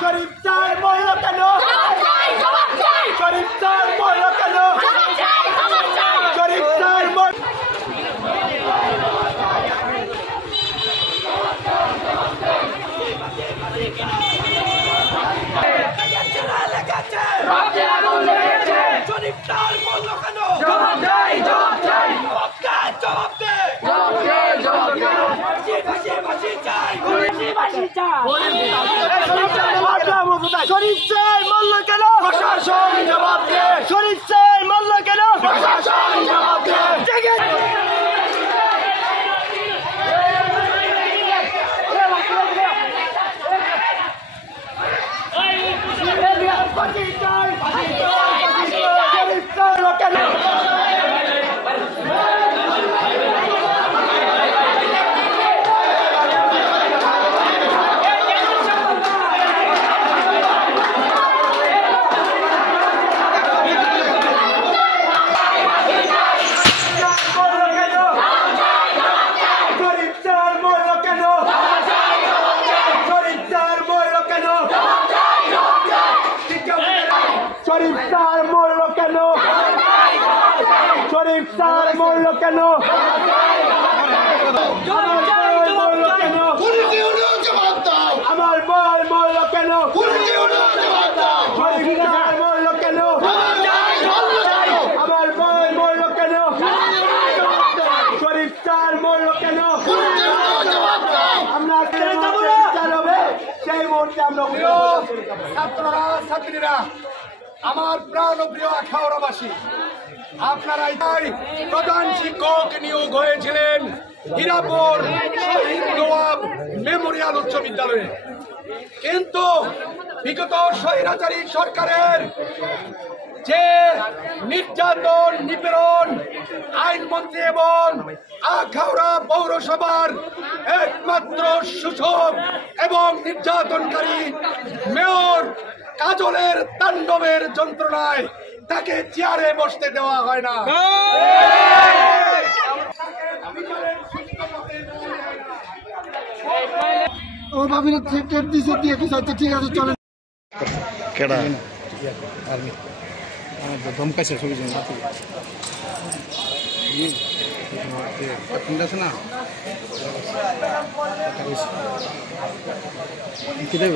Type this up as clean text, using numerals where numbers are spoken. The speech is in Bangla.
শরীফ স্যার মরল কেন? শরীফ স্যার মরল কেন? শরীফ স্যার শরীফ স্যার মরল কেন? প্রশাসন জবাব দে। শরীফ স্যার মরল কেন? প্রশাসন জবাব দে। শরীফ স্যার মরল কেন? শরীফ স্যার মরল কেন? আমার বল মরল কেন? শরীফ স্যার মরল কেন? আমার বল মরল কেন? শরীফ স্যার মরল কেন? আমরা চালাবে সেই মুহূর্তে আমরা ছাত্ররা ছাত্রীরা আমার প্রাণপ্রিয় আখাউড়াবাসী, আপনারা প্রধান শিক্ষক নিয়োগ হয়েছিলেন হীরাপুর শহীদ নওয়াব মেমোরিয়াল উচ্চ বিদ্যালয়ে, কিন্তু বিগত স্বৈরাচারী সরকারের যে নির্যাতন নিপীড়ন আইনমন্ত্রী এবং আখাউড়া পৌরসভার একমাত্র শোষক এবং নির্যাতনকারী মেয়র কাজলের তাণ্ডবের যন্ত্রণায় তাকে চেয়ারে বসতে দেওয়া হয় না। ও ভাবি টেট দিছে দিয়ে কি চাইতে ঠিক আছে চলে কেডা আর্মি আমাদের ধমকাইছে ছবি জন্য আছে না কি দেব